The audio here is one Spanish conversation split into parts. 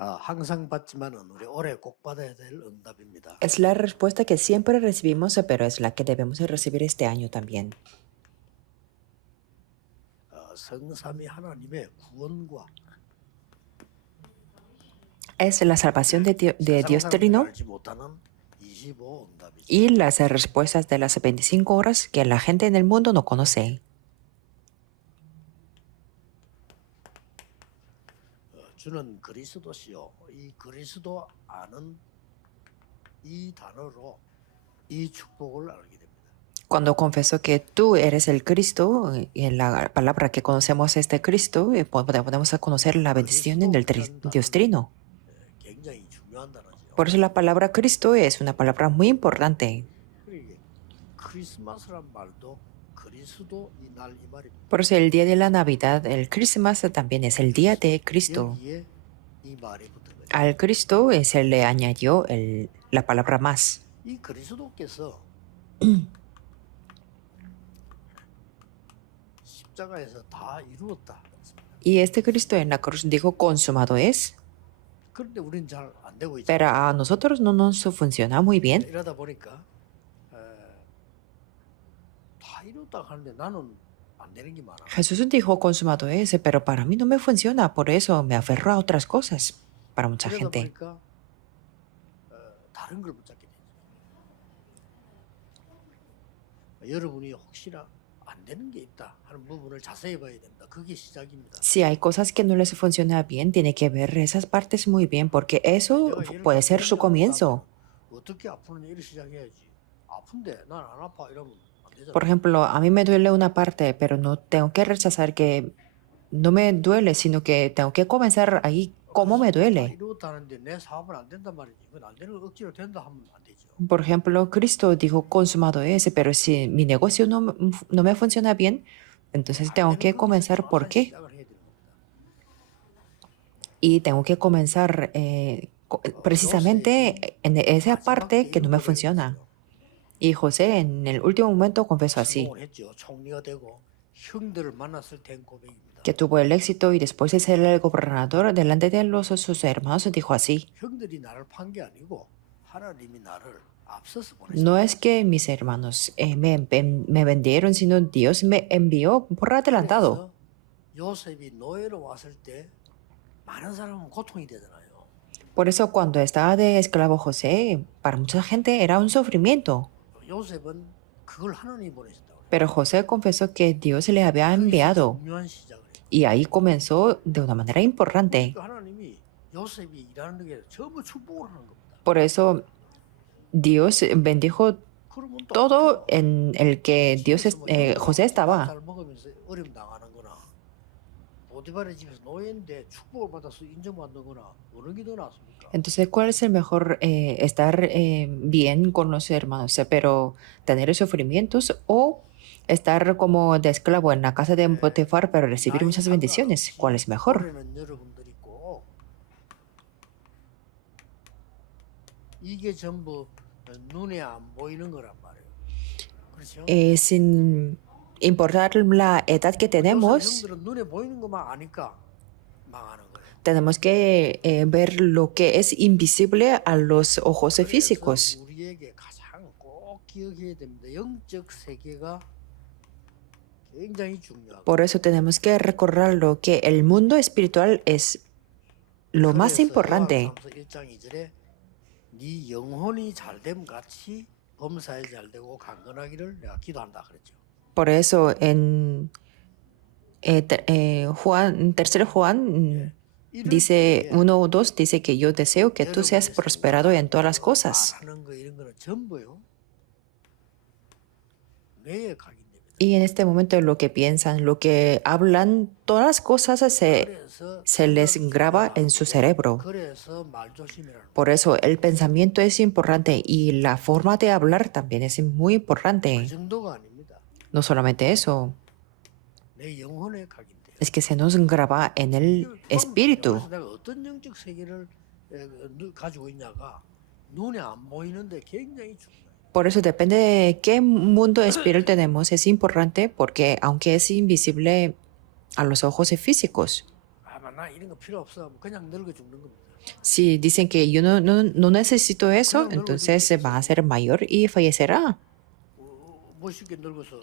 항상 받지만은 우리 올해 꼭 받아야 될 응답입니다. Es la respuesta que siempre recibimos, pero es la que debemos de recibir este año también. 성삼위 하나님의 구원과 Es la salvación de Dios 세상 사람들이 Trino 알지 못하는 25 응답이죠. y las respuestas de las 25 horas que la gente en el mundo no conoce. 주는 그리스도시요. 이 그리스도 아는 이 단어로 이 축복을 알게 됩니다. Cuando confieso que tú eres el Cristo, en la palabra que conocemos este Cristo, podemos conocer la bendición del Dios Trino. 굉장히 중요한 단어죠. Por eso la palabra Cristo es una palabra muy importante. 그러게 크리스마스란 말도 그리스도 이 날 이 말입니다. Por eso el día de la Navidad, el Christmas también es el día de Cristo. 여기에 이 말이 붙은 거죠. Al Cristo se le añadió la palabra más. 이 그리스도께서 십자가에서 다 이루었다. Y este Cristo en la cruz dijo, consumado es. 그런데 우리는 잘 안 되고 있죠. Pero a nosotros no nos funciona muy bien. 이러다 보니까 다 이뤘다 하는데 나는 안 되는 게 많아. Jesús dijo, consumado es, pero para mí no me funciona. Por eso me aferro a otras cosas. Para mucha 그러다 gente. 보니까 다른 걸 붙잡게 되죠. 여러분이 혹시나 안 되는 게 있다 하는 부분을 자세히 봐야 된다. 그게 시작입니다. Si hay cosas que no les funciona bien, tiene que ver esas partes muy bien, porque eso puede ser su comienzo. 어떻게 아프느냐 이렇게 시작해야지. 아픈데 난 안 아파 이러면 안 되잖아. Por ejemplo, a mí me duele una parte, pero no tengo que rechazar que no me duele, sino que tengo que comenzar ahí cómo me 다 duele. 이루었다는데 내 사업은 안 된단 말이지. 이건 안 되는 걸 억지로 된다 하면 안 되죠. Por ejemplo, Cristo dijo, consumado es, pero si mi negocio no me funciona bien, entonces tengo que comenzar por qué. 시작을 해야 되는 겁니다. Y tengo que comenzar precisamente en esa parte que no me funciona. Y José en el último momento confesó así, 성공을 했죠. 총리가 되고 형들을 만났을 땐 고백입니다. que tuvo el éxito y después de ser el gobernador delante de sus hermanos dijo así, 형들이 나를 판 게 아니고 하나님이 나를 앞서서 no 보냈어요. es que mis hermanos me vendieron, sino Dios me envió por adelantado. 그래서 요셉이 노예로 왔을 때 많은 사람은 고통이 되잖아요. Por eso cuando estaba de esclavo José, para mucha gente era un sufrimiento. 요셉은 그걸 하나님이 보내셨다고 그래요. Pero José confesó que Dios le había enviado. 중요한 시작을 해요. Y ahí comenzó de una manera importante. 그러니까 하나님이 요셉이 일하는 게 전부 축복을 하는 겁니다. Por eso Dios bendijo 그러면 또 todo en el que José estaba. 잘 먹으면서 어려움 당하는 거나 보디발의 집에서 노예인데 축복을 받아서 인정받는 거나 어느 게 더 낫습니까? Entonces, ¿cuál es el mejor estar bien con los hermanos? Pero tener sufrimientos o estar como de esclavo en la casa de Potifar, pero recibir muchas bendiciones. ¿Cuál es mejor? 올해는 여러분들이 꼭 이게 전부 눈에 안 보이는 거란 말이에요. 그렇죠? Sin importar la edad que tenemos, 형들은 눈에 보이는 것만 아니까 망하는 거예요. tenemos que ver lo que es invisible a los ojos físicos. 그래서 우리에게 가장 꼭 기억해야 됩니다. 영적 세계가 굉장히 중요하고. Por eso tenemos que recordarlo que el mundo espiritual es lo más importante. 요한삼서 1장 2절에 네 영혼이 잘됨 같이 범사에 잘되고 강건하기를 내가 기도한다 그랬죠. Por eso en tercer Juan dice 1 o 2 dice que yo deseo que tú seas prosperado en todas las cosas. 말하는 거 이런 거는 전부요. 뇌에 각인됩니다. Y en este momento lo que piensan, lo que hablan, todas las cosas se les graba en su cerebro. 그래서 말 조심이라는 Por eso el pensamiento es importante y la forma de hablar también es muy 그 importante. 정도가 아닙니다. No solamente eso, 내 영혼에 각인돼요. es que se nos graba en el espíritu. 그래서 내가 어떤 영적 세계를 가지고 있냐가 눈에 안 보이는데 굉장히 중요해요. Por eso depende de qué mundo espiritual tenemos, es importante porque aunque es invisible a los ojos físicos, 아마 나 이런 거 필요 없어. 뭐 그냥 늙어 죽는 겁니다. Si dicen que yo no necesito eso, Claro, no lo entonces necesito. va a ser mayor y fallecerá. 멋있게 늙어서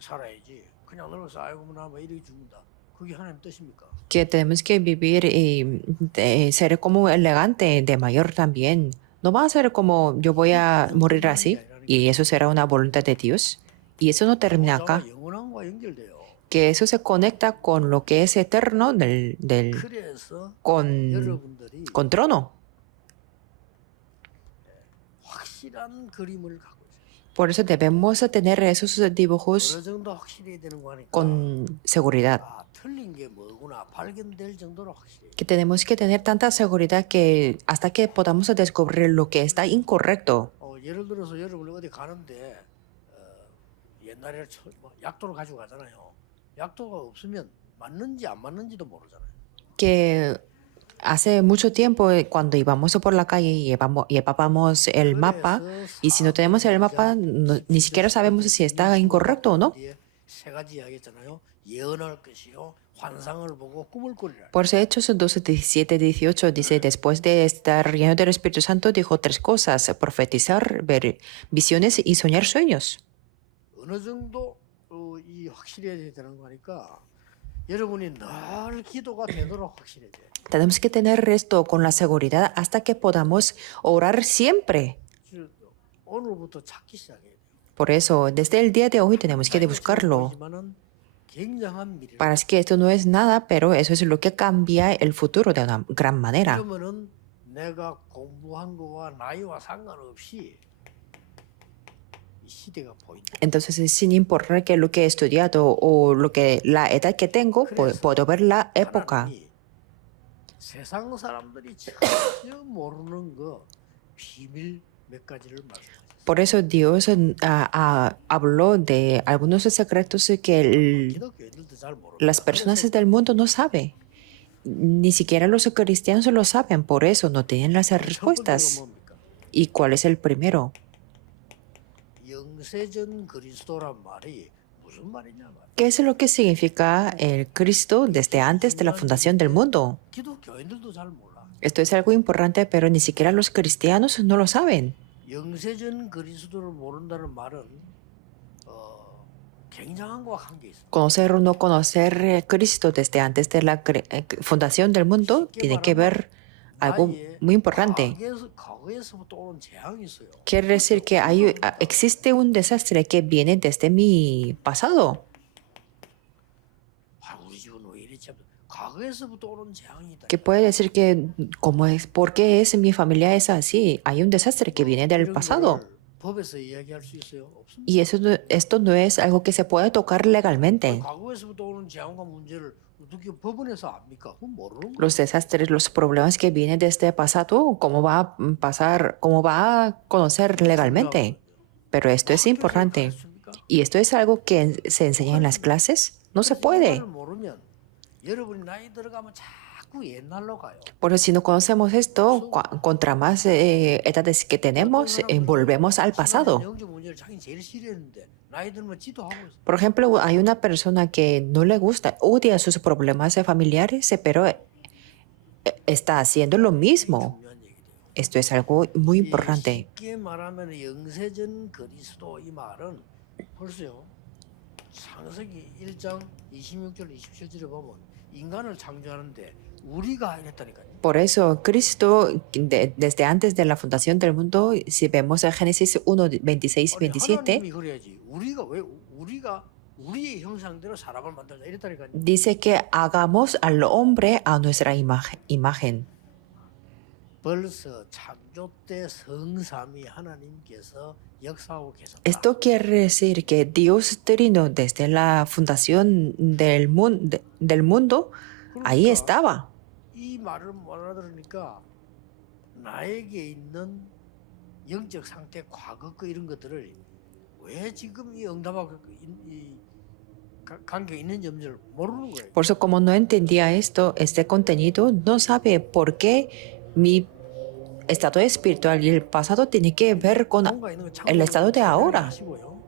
살아야지. 그냥 늙어서 아이고 뭐 이렇게 죽는다. 그게 하나님 뜻입니까? Que tenemos que vivir y ser como elegante de mayor también. No va a ser como yo voy a morir así y eso será una voluntad de Dios. Y eso no termina acá, 보호자와 영원함과 연결돼요. que eso se conecta con lo que es eterno 그래서 con, 여러분들이 con trono. 확실한 그림을 갖고 있어요. Por eso debemos tener esos dibujos 어느 정도 확실해야 되는 거 하니까 con seguridad. 아, 틀린 게 뭐구나 발견될 정도로 확실해요. Que tenemos que tener tanta seguridad que hasta que podamos descubrir lo que está incorrecto. 예를 들어서 여러분이 어디 가는데 옛날에 뭐 약도를 가지고 가잖아요. 약도가 없으면 맞는지 안 맞는지도 모르잖아요. Que hace mucho tiempo cuando íbamos por la calle y llevábamos el mapa y si no tenemos el mapa ni siquiera sabemos si está incorrecto o no. 세 가지 이야기했잖아요. 예언할 것이요, 환상을 보고 꿈을 꾸리라. Por eso Hechos 12, 17, 18 dice, después de estar lleno del Espíritu Santo, dijo tres cosas, profetizar, ver visiones y soñar sueños. 어느 정도 이 확실해야 되는 거니까 여러분이 늘 기도가 되도록 확실해져요. Tenemos que tener esto con la seguridad hasta que podamos orar siempre. 오늘부터 찾기 시작해야 돼요. Por eso, desde el día de hoy tenemos que buscarlo. 굉장한 미래. Para que esto no es nada, pero eso es lo que cambia el futuro de una gran manera. 그러면은 내가 공부한 거와 나이와 상관없이 이 시대가 보인다. Entonces, sin importar que lo que he estudiado o lo que la edad que tengo, puedo ver la época. 하나님이 세상 사람들이 전혀 모르는 거 비밀 몇 가지를 말씀하셨어요. Por eso Dios habló de algunos secretos que 기독교인들도 잘 모르고. las personas del mundo no saben. Ni siquiera los cristianos lo saben, por eso no tienen las respuestas. 뭡니까? ¿Y cuál es el primero? 영세전 그리스도란 말이 무슨 말이냐 말. ¿Qué es lo que significa el Cristo desde antes de la fundación del mundo? 기독교인들도 잘 몰라. Esto es algo importante, pero ni siquiera los cristianos no lo saben. 영세전 그리스도를 모른다는 말은 굉장한 거와 관계 있어. Conocer o no conocer Cristo desde antes de la fundación del mundo tiene que ver algo muy importante. 과거에서부터 오는 재앙이 있어요. Quiere decir que existe un desastre que viene desde mi pasado. 우리 집은 왜 이랬지? 과거에서부터 오는 재앙이 있다. Que puede decir que, ¿por qué mi familia es así? Hay un desastre que viene del 이런 pasado. 거를 법에서 이야기할 수 있어요? 없습니다. Y esto no es algo que se puede tocar legalmente. 과거에서부터 오는 재앙과 문제를 어떻게 법원에서 압니까? 그건 모르는 거예요. Los desastres, los problemas que vienen desde el pasado, ¿cómo va a pasar, cómo va a conocer legalmente? Pero esto es importante. Y esto es algo que se enseña en las clases. No se puede. 모르면 여러분이 나이 들어가면 자꾸 옛날로 가요. Por eso si no conocemos esto, contra más edades que tenemos, volvemos al pasado. 영적 문제를 자기는 제일 싫어했는데 나이 들면 지도하고 있어. Por ejemplo, hay una persona que no le gusta, odia sus problemas familiares, pero está haciendo lo mismo. 중요한 얘기돼요. Esto es algo muy importante. 쉽게 말하면 영세전 그리스도 이 말은 벌써요. 창세기 1장 26절 27절에 보면 인간을 창조하는데 우리가 이랬다니까요. Por eso, Cristo, desde antes de la fundación del mundo, si vemos en Génesis 1, 26 y 27, 하나님이 그래야지. 우리가 우리의 형상대로 사람을 만들자 이랬다니까요. dice que hagamos al hombre a nuestra imagen. 벌써 창조 때 성삼위 하나님께서 역사하고 계셨다. Esto quiere decir que Dios Trino, desde la fundación del mundo, ahí estaba. 이 말을 못 알아들으니까 나에게 있는 영적 상태, 과거 거 이런 것들을 왜 지금 이 응답하고 관계 있는 점을 모르는 거예요. Por eso, como no entendía este contenido, no sabe por qué mi estado espiritual y el pasado tiene que ver con 뭔가 있는 거 el estado de ahora. 하시고요.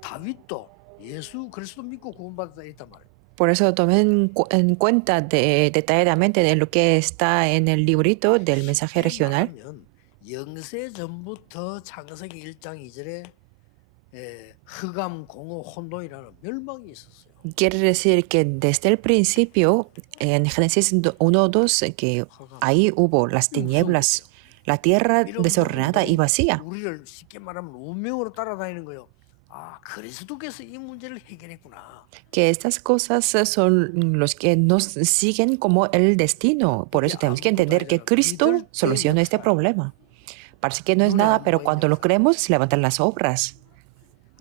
다윗도 예수 그리스도 믿고 구원받았다 했단 말이에요. Por eso tomen en cuenta detalladamente de lo que está en el librito del mensaje 쉽게 regional. 말하면 영세 전부터 창세기 1장 2절에 흑암, 공허, 혼돈이라는 멸망이 있었어요. Quiere decir que desde el principio, en Génesis 1:2, que ahí hubo las 이게 무서운 tinieblas, 거죠. la tierra 이런 desordenada y vacía. 우리를 쉽게 말하면 운명으로 따라다니는 거요. 아, 그리스도께서 이 문제를 해결했구나. Que estas cosas son los que nos siguen como el destino. Por eso tenemos que entender que Cristo solucionó este problema. Parece que no es nada, pero cuando lo creemos, se levantan las obras.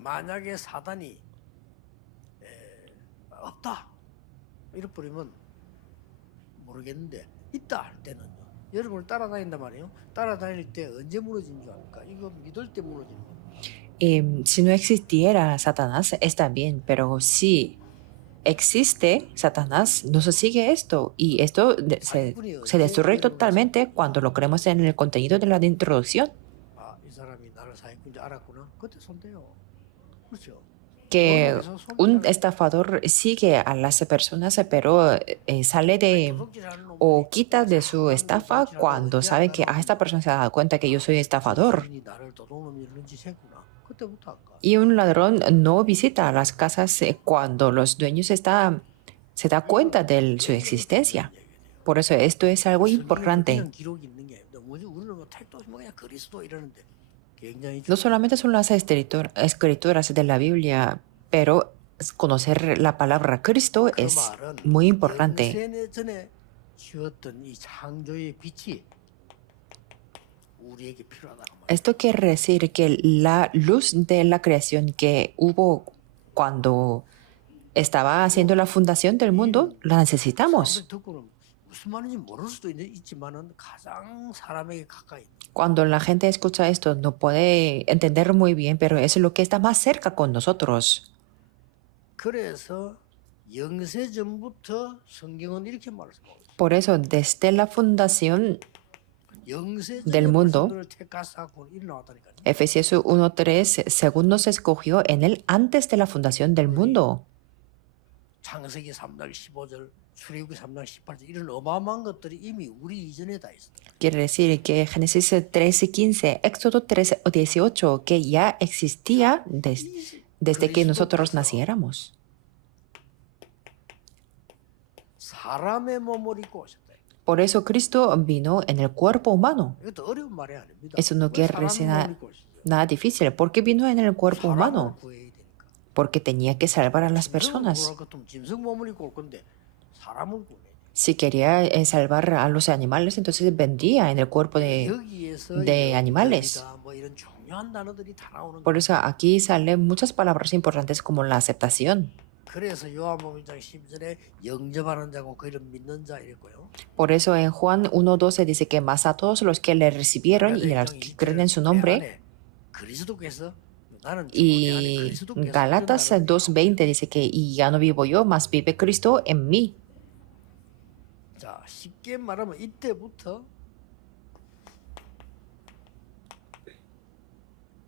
만약에 사단이 없다 이래 버리면 모르겠는데 있다 할 때는요. 여러분을 따라다닌단 말이에요. 따라다닐 때 언제 무너지는 줄 압니까? 이거 믿을 때 무너지는 겁니다. Si no existiera Satanás, está bien, pero si existe Satanás, no se sigue esto. Y esto se destruye totalmente cuando lo creemos en el contenido de la introducción. 아, 이 사람이 나를 사기꾼인지 알았구나. 그때 손대요. 그렇죠. Que un estafador sigue a las personas, pero sale de o quita de su estafa cuando sabe que esta persona se ha dado cuenta que yo soy estafador. 나를 도둑놈이라는지 샜구나. 그때부터 할까? Y un ladrón no visita las casas cuando los dueños se da cuenta de su existencia. Por eso esto es algo importante. 그냥 기록이 있는 게 아닙니다. 뭐지? 우리는 뭐 택도 뭐야 그리스도 이러는데 굉장히 No solamente son las escrituras de la Biblia, pero conocer la palabra Cristo 그 es 말은 muy importante. 영세내 전에 지었던 이 창조의 빛이 우리에게 필요하다고 말이에요. Esto quiere decir que la luz de la creación que hubo cuando estaba haciendo la fundación del mundo, la necesitamos. 사람들 듣고는 무슨 말인지 모를 수도 있지만은 가장 사람에게 가까이 있는 Cuando la gente escucha esto, no puede entender muy bien, pero es lo que está más cerca con nosotros. 그래서 영세 전부터 성경은 이렇게 말씀하고 있어요. Por eso, desde la fundación, 영세 del 전에 mundo, 벌써들 택하사고 일 나왔다니까요. Efesios 1:3, según nos escogió en él antes de la fundación del mundo. 창세기 3장 15절, 출애굽기 3장 18절 이런 어마어마한 것들이 이미 우리 이전에 다 있어요. Quiere decir que Génesis 13:15, Éxodo 13:18, que ya existía desde que nosotros naciéramos. 사람의 몸을 입고 오셨다. Por eso Cristo vino en el cuerpo humano. 이것도 어려운 말이 아닙니다. Eso no 왜 quiere 사람의 decir 몸을 입고 오셨어요? nada difícil. ¿Por qué vino en el cuerpo 사람을 humano? 구해야 되니까. Porque tenía que salvar a las 짐승을 personas. 구할 것도 짐승 몸을 입고 올 건데 사람을 구해야 돼. Si quería salvar a los animales, entonces vendría en el cuerpo 여기에서 de animales. 영접이다, 뭐 이런 중요한 단어들이 다 나오는 Por 거예요. eso aquí salen muchas palabras importantes como la aceptación. 그래서 요한복음 1장 10절에 영접하는 자고 그 이름 믿는 자 이랬고요. Por eso en Juan 1:12 dice que más a todos los que le recibieron y a los que creen en su nombre. 그리스도께서 나는 죽고 내 안에 Y 그리스도께서 Gálatas 나를 2:20 dice que y ya no vivo yo, más vive Cristo en mí. 자, 쉽게 말하면 이때부터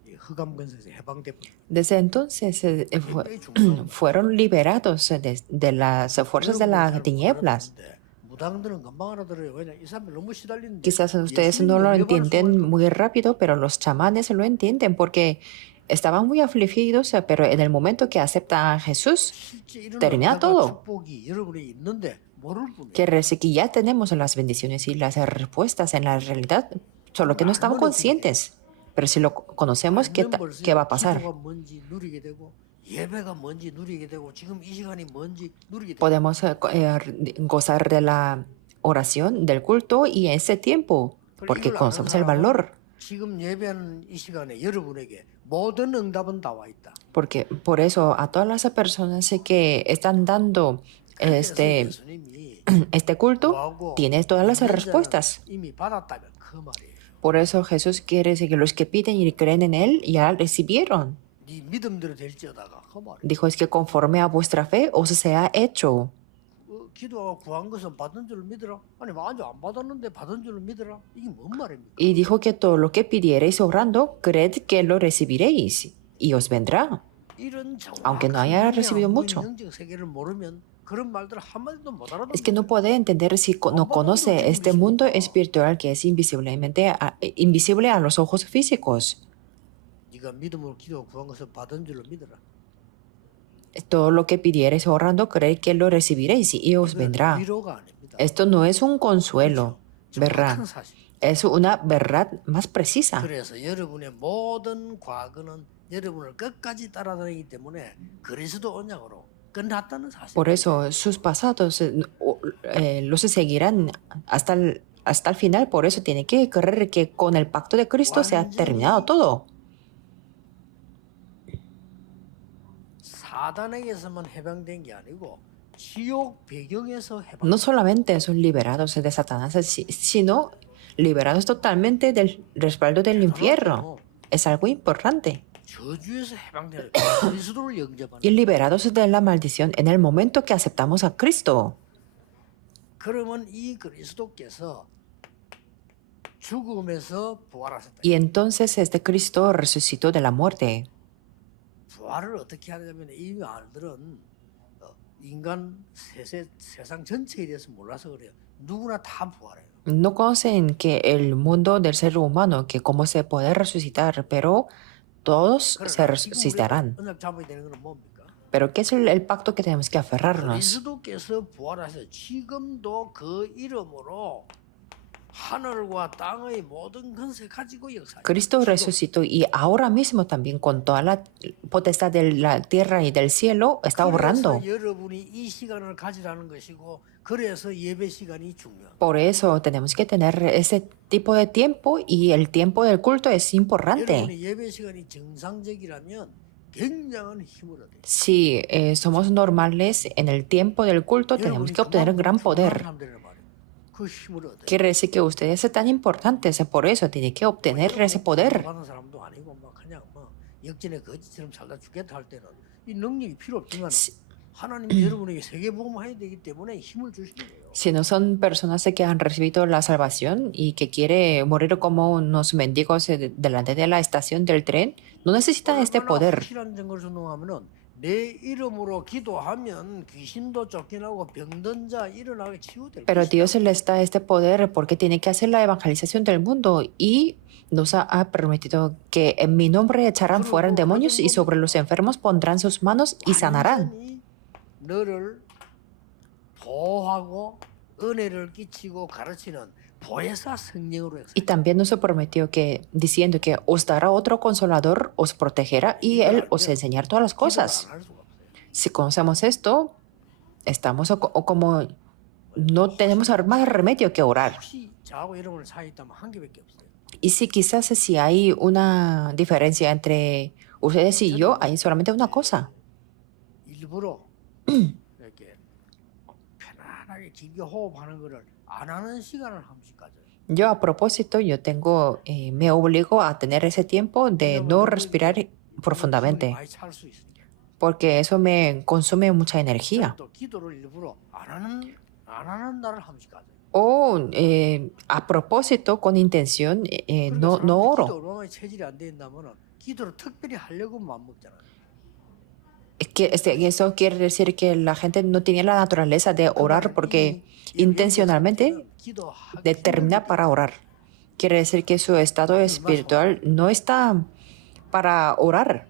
이 흑암 근세에서 해방돼 버려. Desde entonces 굉장히 중요한 fueron liberados de las fuerzas de las tinieblas. 무당들은 금방 알아들어요. 왜냐 이 사람들 너무 시달리는데. Quizás ustedes no lo entienden muy rápido, pero los chamanes lo entienden porque estaban muy afligidos, pero en el momento que aceptan a Jesús, 실제 이런 termina 은혜가 todo. 축복이 여러분에 있는데 모를 뿐이에요. Quiere decir que ya tenemos las bendiciones y las respuestas en la realidad, solo que no estamos conscientes. Pero si lo conocemos, ¿qué va a pasar? 기도가 뭔지 누리게 되고 예배가 뭔지 누리게 되고 지금 이 시간이 뭔지 누리게 되고 Podemos gozar de la oración, del culto y en ese tiempo, porque 이걸 아는 conocemos el 사람은 valor. 지금 예배하는 이 시간에 여러분에게 모든 응답은 다 와 있다. Porque por eso a todas las personas que están dando 그래서 este 예수님이 culto, 구하고 tienes todas las 믿는 자는 respuestas. 이미 받았다면 그 말이에요. Por eso Jesús quiere decir que los que piden y creen en Él ya recibieron. 네 믿음대로 될지어다가 그 말이에요. Dijo es que conforme a vuestra fe os sea hecho. 기도하고 구한 것은 받은 줄 믿으라. 아니 아직 안 받았는데 받은 줄 믿으라. 이게 뭔 말입니까? Y dijo que todo lo que pidiereis orando, creed que lo recibiréis y os vendrá. 이런 Aunque no haya recibido mucho. 영적 세계를 모르면 그런 말들 한마디도 못 Es que no 알아듣는 거예요. puede entender si no conoce este mundo espiritual que es invisible a los ojos físicos. 네가 믿음으로 기도 구한 것을 받은 줄로 믿어라. Todo lo que pidieres orando, creer que lo recibiréis y os 이거는 vendrá. 위로가 아닙니다. Esto no es un consuelo, ¿verdad? 정확한 사실. Es una verdad más precisa. 그래서 여러분의 모든 과거는 여러분을 끝까지 따라다니기 때문에 그리스도 언약으로 끝났다는 사실. Por eso sus pasados los seguirán hasta el final. Por eso tiene que creer que con el pacto de Cristo se ha terminado todo. 사단에게서만 해방된 게 아니고 지옥 배경에서 해방. No solamente son liberados de Satanás, sino liberados totalmente del respaldo del infierno. Es algo importante. 저주에서 해방되는 그리스도를 영접하는. Y liberados de la maldición en el momento que aceptamos a Cristo. 그러면 이 그리스도께서 죽음에서 부활하셨다. Y entonces este Cristo resucitó de la muerte. 부활을 어떻게 하냐면 이 말들은 인간 세상 전체에 대해서 몰라서 그래요. 누구나 다 부활해요. No conocen que el mundo del ser humano, que cómo se puede resucitar, pero todos se resucitarán. 언약 잡아야 되는 건 뭡니까? Pero ¿qué es el pacto que tenemos que aferrarnos? 그리스도께서 부활하셔서 지금도 그 이름으로 하늘과 땅의 모든 권세 가지고 역사해요. Cristo resucitó y ahora mismo también con toda la potestad de la tierra y del cielo está obrando. 그래서 여러분이 이 시간을 가지라는 것이고 그래서 예배 시간이 중요해요. Por eso tenemos que tener ese tipo de tiempo y el tiempo del culto es importante. 여러분의 예배 시간이 정상적이라면 굉장한 힘을 얻어요. Si somos normales en el tiempo del culto, tenemos que obtener gran poder. 그 힘을 얻어요. Quiere decir que ustedes son tan importantes, por eso tienen que obtener ese poder. 받은 사람도 아니고 막 그냥 뭐 역전의 거지처럼 살다 죽겠다 할 때는 이 능력이 필요 없지만 하나님이 여러분에게 세계복음을 해야 되기 때문에 힘을 주시는 거예요. Si no son personas que han recibido la salvación y que quiere morir como unos mendigos delante de la estación del tren, no necesitan este poder. 확실한 증거를 전동하면은 내 이름으로 기도하면 귀신도 쫓겨나고 병든 자 일어나게 치유될 Pero 것이다. Dios les da este poder porque tiene que hacer la evangelización del mundo y nos ha permitido que en mi nombre echarán fuera demonios y sobre los enfermos pondrán sus manos y sanarán. 완전히 너를 보호하고 은혜를 끼치고 가르치는 보혜사 성령으로 Y también nos prometió que, diciendo que os dará otro consolador, os protegerá y Él os enseñará todas las cosas. 할 수가 없어요. Si conocemos esto, estamos como no tenemos más remedio que orar. 혹시 저하고 여러분을 사이에 있다면 한 개밖에 없어요. Y si hay una diferencia entre ustedes y yo, hay solamente una cosa. 일부러 이렇게 편안하게 길게 호흡하는 거를 안 하는 시간을 한 번씩 가져요. Yo a propósito, me obligo a tener ese tiempo de no respirar profundamente, 많이 찰 수 있으니까. porque eso me consume mucha energía. 또 기도를 일부러 안 하는 날을 한 번씩 가져요. O a propósito, con intención, no 기도 oro. 얼마나 체질이 안 된다면은 기도를 특별히 하려고 마음 먹잖아요. Es que eso quiere decir que la gente no tenía la naturaleza de orar porque intencionalmente determina para orar. Quiere decir que su estado espiritual no está para orar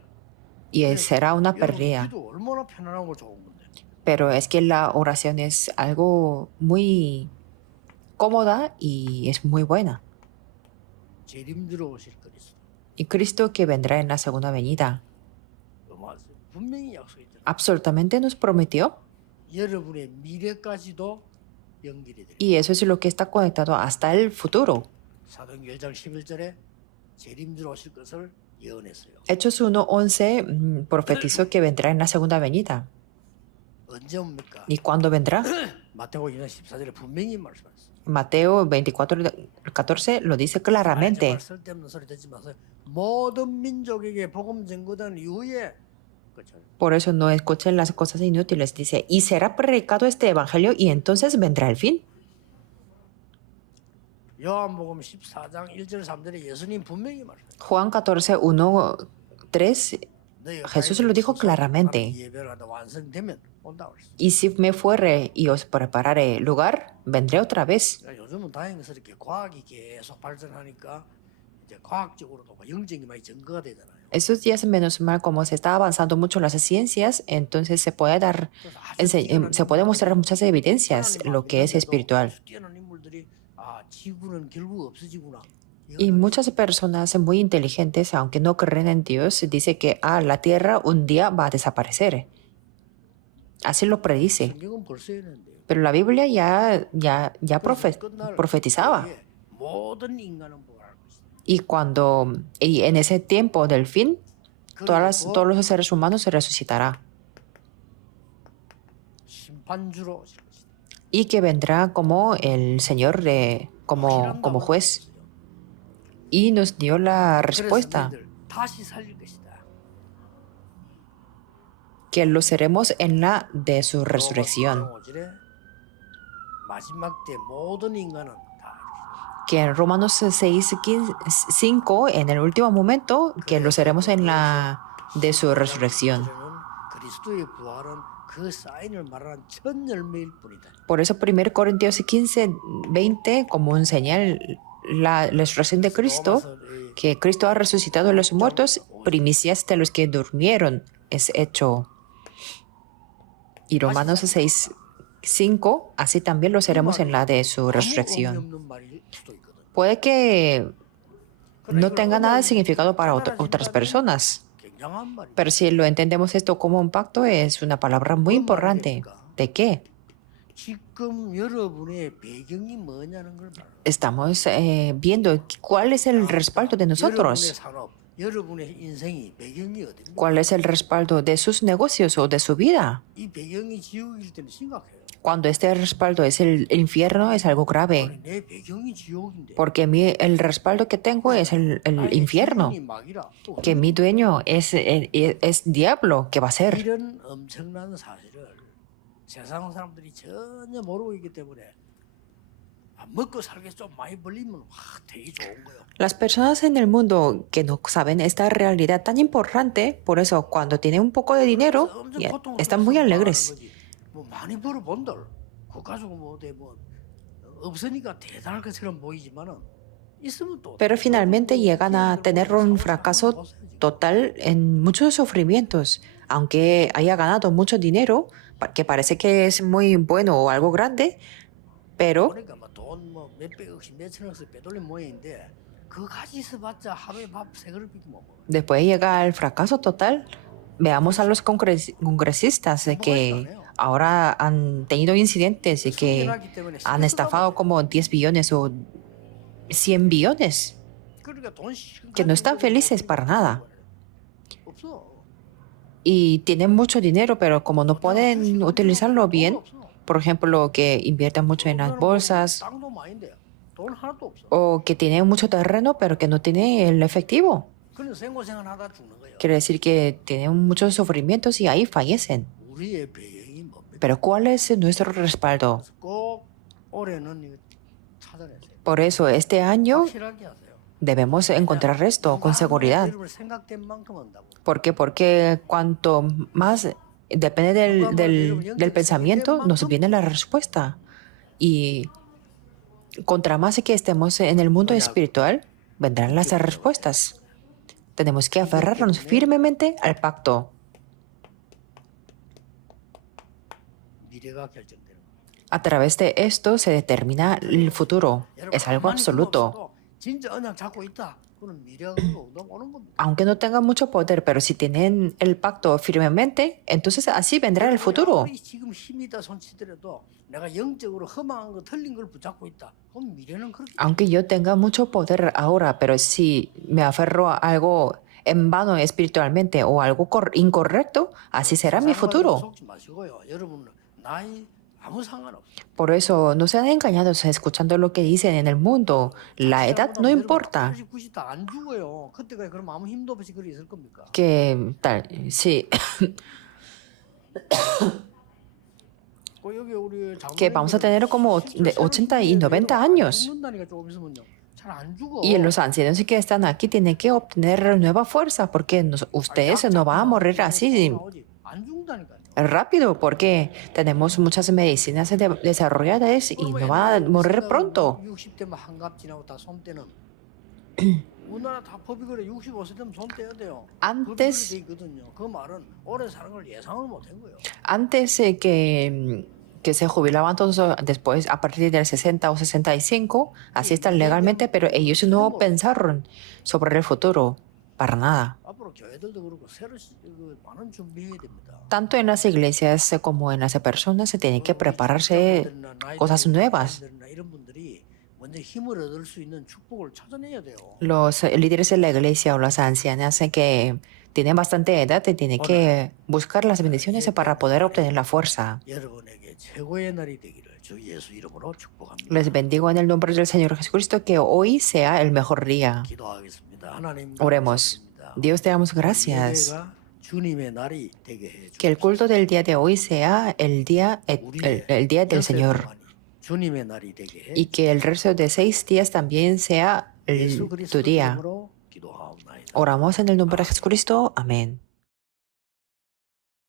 y será una pérdida. 기도 얼마나 편안하고 좋은 건데. Pero es que la oración es algo muy cómoda y es muy buena. 재림들어 오실 그리스도. Y Cristo que vendrá en la segunda venida 분명히 약속했잖아요. absolutamente nos prometió 여러분의 미래까지도 연결이 돼요. y eso es lo que está conectado hasta el futuro. 사도행전 1장 11절에 재림들어 오실 것을 예언했어요. Hechos 1:11 profetizó que vendrá en la segunda venida. 언제 옵니까? ¿Y cuándo vendrá? 마태복음 2장 14절에 분명히 말씀하셨어요. Mateo 24:14 lo dice claramente. 쓸데없는 소리 듣지 마세요. 모든 민족에게 복음 전거된 이후에 그렇죠. Por eso no escuchen las cosas inútiles. Dice, y será predicado este evangelio y entonces vendrá el fin. 요한복음 14장 1절 3절에 예수님 분명히 말씀하셨어요. Juan 14:1-3 Jesús lo dijo claramente. 예배가 완성되면 온다고 그랬어. Y si me fuere y os prepararé lugar, vendré otra vez. 그러니까 요즘은 다행스럽게 과학이 계속 발전하니까 이제 과학적으로도 뭐 영적이 많이 증거가 되잖아요. Estos días, menos mal, como se está avanzando mucho las ciencias, entonces se puede 그래서 아주 뛰어난 se puede 인물들, mostrar muchas evidencias 하나님 lo que es 믿는데도 espiritual. 아주 뛰어난 인물들이 아 지구는 결국 없어지구나. Y 이걸 muchas personas muy inteligentes, aunque no creen en Dios, dicen que la tierra un día va a desaparecer. Así lo predice. 성경은 벌써 했는데요. Pero la Biblia ya 끝날 profetizaba. 때에 모든 인간은 부활할 것이다. Y en ese tiempo del fin, 그리고 todos los seres humanos se resucitará. 심판주로 오실 것이다. Y que vendrá como el Señor como juez. Y nos dio la 그래서 respuesta 너희들 다시 살릴 것이다. que lo seremos en la de su resurrección. 마지막 때 모든 인간은 다 Que en Romanos 6:5, en el último momento, que lo seremos en la de su resurrección. 그리스도의 부활은 그 사인을 말하는 첫 열매일 뿐이다. Por eso 1 Corintios 15:20, como un señal, la resurrección de Cristo, que Cristo ha resucitado de los muertos, primicias de los que durmieron, es hecho. Y Romanos 6:5, así también lo seremos en la de su resurrección. Puede que no tenga nada de significado para otras personas, 굉장한 말이다. pero si lo entendemos esto como un pacto, es una palabra muy importante. ¿De qué? 지금 여러분의 배경이 뭐냐는 걸 말합니다. Estamos viendo cuál es el respaldo de 여러분의 nosotros, 산업, 여러분의 인생이 배경이 어딥니까? cuál es el respaldo de sus negocios o de su vida. 이 배경이 지옥일 때는 심각해요. Cuando este respaldo es el infierno, es algo grave, 아니, 내 배경이 지옥인데. porque el respaldo que tengo es el 나의 infierno, 주인이 막이라. 또 que mi dueño es diablo, que va a ser. 이런 엄청난 사실을 세상 사람들이 전혀 모르고 있기 때문에 먹고 살게 좀 많이 벌리면 와 되게 좋은 거예요. Las personas en el mundo que no saben esta realidad tan importante, por eso cuando tienen un poco de dinero, 엄청 ya 고통을 están muy 받아서 alegres. 말하는 거지. 뭐 많이 벌어본들 그거 가지고 뭐 어때 뭐 없으니까 대단할 것처럼 보이지만은 있으면 또 Pero finalmente llegan a tener un fracaso total en muchos sufrimientos. Aunque haya ganado mucho dinero, que parece que es muy bueno o algo grande, pero 그러니까 뭐돈뭐 몇백억씩 몇천억씩 빼돌린 모양인데 그거 가지 있어봤자 하루에 밥 세 그릇 밖에 못 먹어. después llega al fracaso total. Veamos a los congresistas que ahora han tenido incidentes y que 숨겨놨기 때문에 han estafado como 10 billones o 100 billones, 그러니까 돈 que no están felices para nada. 없어. Y tienen mucho dinero, pero como no pueden utilizarlo bien, por ejemplo, que invierten mucho en las bolsas 땅도 많은데 돈 하나도 없어. o que tienen mucho terreno, pero que no tienen el efectivo. 그래서 생고생을 하다 죽는 거예요. Quiere decir que tienen muchos sufrimientos y ahí fallecen. 우리의 배경이 뭡니까? Pero ¿cuál es nuestro respaldo? 꼭 올해는 이거 찾아내세요. Por eso, este año 확실하게 하세요. debemos encontrar esto con seguridad. 여러분 생각된 만큼 한다고. ¿Por qué? Porque cuanto más depende del pensamiento, nos viene la respuesta. Y contra más que estemos en el mundo espiritual, vendrán las respuestas. Tenemos que aferrarnos firmemente al pacto. 미래가 결정되는 거예요. A través de esto se determina el futuro. Es algo 가만히 absoluto. 없어도 진짜 언약 잡고 있다. 그럼 미래가 오는 겁니다. Aunque no tengan mucho poder, pero si tienen el pacto firmemente, entonces así vendrá el futuro. 아무리 지금 힘이 다 손치더라도 내가 영적으로 허망한 거 틀린 걸 붙잡고 있다. 그럼 미래는 그렇게 Aunque yo tenga mucho poder ahora, pero si me aferro a algo en vano espiritualmente o algo incorrecto, así será mi futuro. 속지 마시고요. 여러분 나이 아무 상관없어요. Por eso no sean engañados escuchando lo que dicen en el mundo. La edad no importa. 80, 90 안 죽어요. 그때까지 그럼 아무 힘도 없이 그리 있을 겁니까? Que tal, sí, 여기 우리 que vamos a tener como de 80 y 90 años. 죽는다니까 조금 있으면요. 잘 안 죽어. Y los ancianos que están aquí tienen que obtener nueva fuerza porque ustedes no van a morir así 나오지. 안 죽는다니까요. rápido porque tenemos muchas medicinas desarrolladas y no van a morir pronto. 60대면 한갑 지나고 다 손 떼는. 우리나라 다 법이 그래. 65세 되면 손 떼야 돼요. 법이 그렇게 Antes, 돼 있거든요. 그 말은 오래 사는 걸 예상을 못 한 거예요. antes que se jubilaban todos después a partir del 60 o 65, así están legalmente, pero ellos no pensaron sobre el futuro para nada. 앞으로 교회들도 그렇고 새로 많은 준비해야 됩니다. Tanto en las iglesias como en las personas se tienen que prepararse cosas nuevas. 이런 분들이 먼저 힘을 얻을 수 있는 축복을 찾아내야 돼요. Los líderes de la iglesia o las ancianas que tienen bastante edad tienen que buscar las bendiciones para poder obtener la fuerza. 여러분에게 최고의 날이 되기를 주 예수 이름으로 축복합니다. Les bendigo en el nombre del Señor Jesucristo que hoy sea el mejor día. 기도하겠습니다. 하나님 Oremos. 감사드립니다. Dios, te damos gracias. 예배가 주님의 날이 되게 해 Que el culto del día de hoy sea el día del Señor 주님의 날이 되게 해 y que el resto de 6 días también sea 예수 tu 그리스도 día. 이름으로 기도하옵나이다. Oramos en el nombre de Jesucristo. Amén.